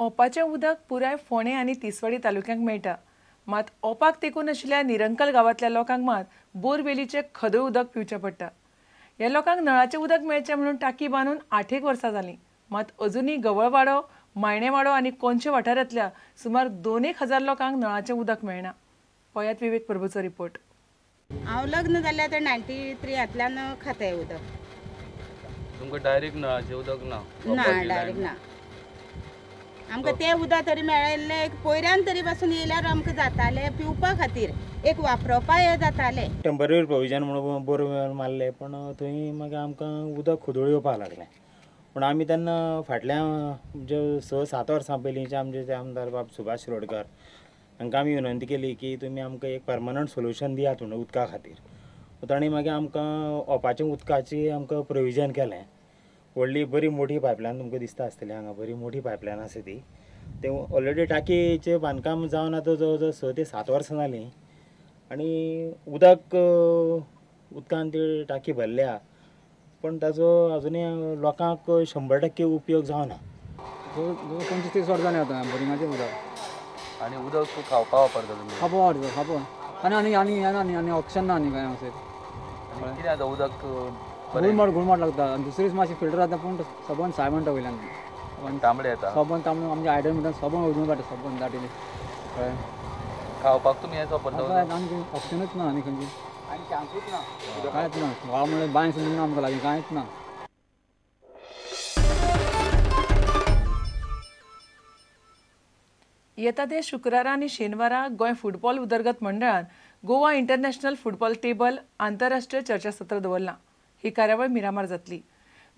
ओपाचें उदक पुराय फोंडे आनी तिसवाडी तालुक्यांक मेळटा. मात ओपाक तेंकून आशिल्ल्या निरंकल गांवांतल्या लोकांक मात बोरवेलीचें खदळ उदक पिवचें पडटा. ह्या लोकांक नळाचें उदक मेळचें म्हणून टांकी बांदून 8 वर्सां जालीं. मात अजुनूय गवळवाडो, मायणेवाडो आनी कोणचे वाठारांतल्या सुमार 2,000 लोकांक नळाचें उदक मेळना. पळयात विवेक प्रभूचो रिपोर्ट. हांव लग्न जाल्लें आतां 93 खातें उदक. तुमकां डायरेक्ट नळाचें उदक ना? ना, डायरेक्ट ना. आमकां तें उदक तरी मेळिल्लें एक पयऱ्यान तरी पासून येयल्यार आमकां जातालें पिवपा खातीर, एक वापरपा हें जातालें. टेंपररी प्रोविजन म्हणून बोरवेल मारले, पण थंय मागीर आमकां उदक खदोळ येवपाक लागलें. पूण आमी तेन्ना फाटल्या म्हणजे 6-7 वर्सां पयलींचे आमचे ते आमदार बाब सुभाष शिरोडकर हांकां आमी विनंती केली की तुमी आमकां एक परमनंट सोल्युशन दियात म्हणून उदका खातीर. तांणी मागीर आमकां ओपाचें उदकाची आमकां प्रोविजन केलें. व्हडली बरी मोठी पायपलायन तुमकां दिसता आसतली, हांगा बरी मोठी पायपलायन आसा ती. ते ऑलरेडी टाकयेचें बांदकाम जावन आतां जवळ जवळ 6 ते 7 वर्सां जालीं आनी उदकान ती टाकी भरल्या, पण ताजो अजुनूय लोकांक 100% उपयोग जावना. 25-30 वर्सां जालीं आतां बोरिंगाचें उदक. आनी उदक खावपा वापरता तुमी? खावपा आनी ऑप्शन ना आनी कांय अशें. कितें जाता उदक गुळमट लागता आनी दुसरे दीस मातशें फिल्टर जाता, पूण सबन साय म्हणटा वयल्यान तांबडे येता. सबन तांबडे आमच्या आयडन म्हणटा सबन ओडून काडटा, सबन दाटिली कळ्ळें. खावपाक तुमी हें वापरता? आनी ऑप्शनूच ना आनी खंयची कांयच ना. व्हाळ म्हणल्यार बांय सुद्दां ना आमकां लागीं, कांयच ना. येता ते शुक्रारा आनी शेनवारा गोंय फुटबॉल उदरगत मंडळान गोवा इंटरनॅशनल फुटबॉल टेबल आंतरराष्ट्रीय चर्चासत्र दवरलां. ही कार्यावळ मिरामार जातली.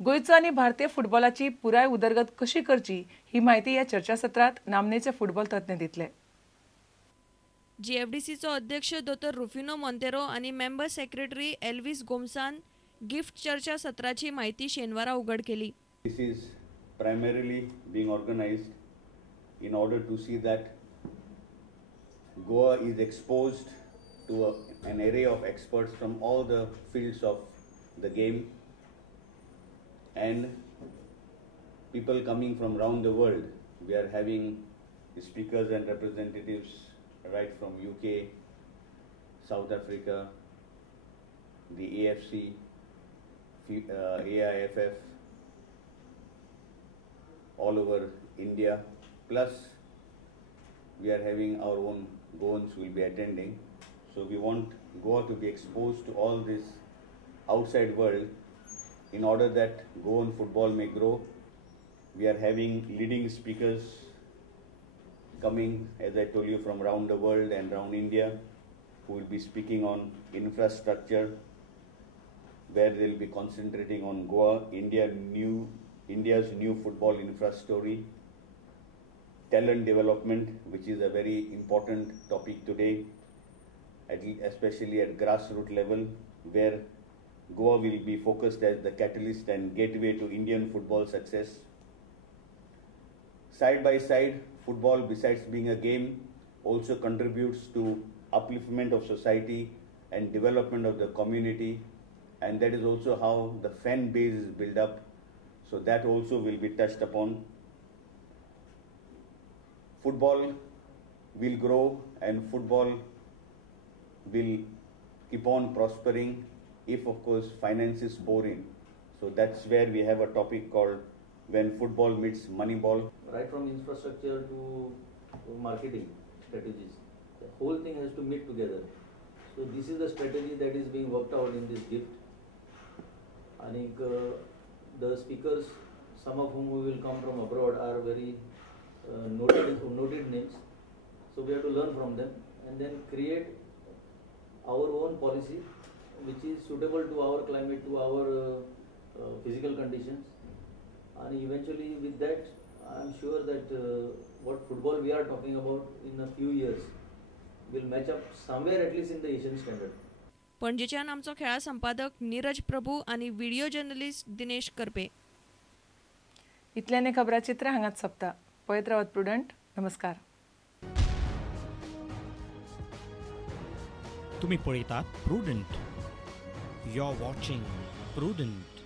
गोंयचो आनी भारतीय फुटबॉलाची पुराय उदरगत कशी करची ही माहिती ह्या चर्चासत्रांत नामनेचे फुटबॉल तज्ञ दितले. जीएफडीसीचो अध्यक्ष दोतोर रुफिनो मोंतेरो आनी मेंबर सेक्रेटरी एल्विस गोमसान गिफ्ट चर्चा सत्राची माहिती शेनवारा उघड केली. This is primarily being organized in order to see that Goa is exposed to an array of experts from all the fields of the game, and people coming from around the world. We are having speakers and representatives right from UK, South Africa, the AFC, AIFF, all over India, plus we are having our own Goans who will be attending. So we want Goa to be exposed to all this outside world in order that Goan football may grow. We are having leading speakers coming, as I told you, from around the world and around India, who will be speaking on infrastructure, where they will be concentrating on Goa, India's new football infrastructure story, talent development, which is a very important topic today, especially at grassroots level, where Goa will be focused as the catalyst and gateway to Indian football success. Side by side, football, besides being a game, also contributes to upliftment of society and development of the community, and that is also how the fan base is built up. So that also will be touched upon. Football will grow and football will keep on prospering if, of course, finances pour in. So that's where we have a topic called When Football Meets Moneyball. Right from infrastructure to marketing strategies, the whole thing has to meet together. So this is the strategy that is being worked out in this gift. I think the speakers, some of whom will come from abroad, are very noted names. So we have to learn from them and then create our own policy which is suitable to our climate, to our physical conditions, and eventually with that I am sure that what football we are talking about in a few years will match up somewhere at least in the Asian standard. पणजेच्यान आमचो खेळा संपादक नीरज प्रभू आणि video journalist Dinesh Karpe. इतल्याने खबराचित्र हांगाच सोंपता. पळयत रावत प्रुडंट. नमस्कार. तुम्ही पळयतात Prudent. You are watching prudent.